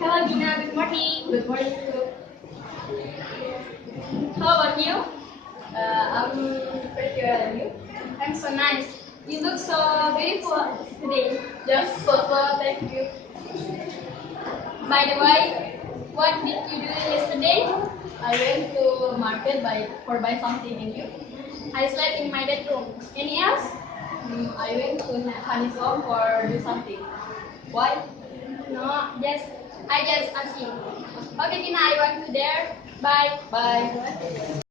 Hello Gina, good morning. Good morning too. How about you? I'm pretty well, and you? I'm so nice. You look so beautiful today. Just so, thank you. By the way, what did you do yesterday? I went to market for buy something, and you? I slept in my bedroom. Any else? I went to honey shop for do something. Why? No, I just asking. Okay Gina, I want to there. Bye. Bye.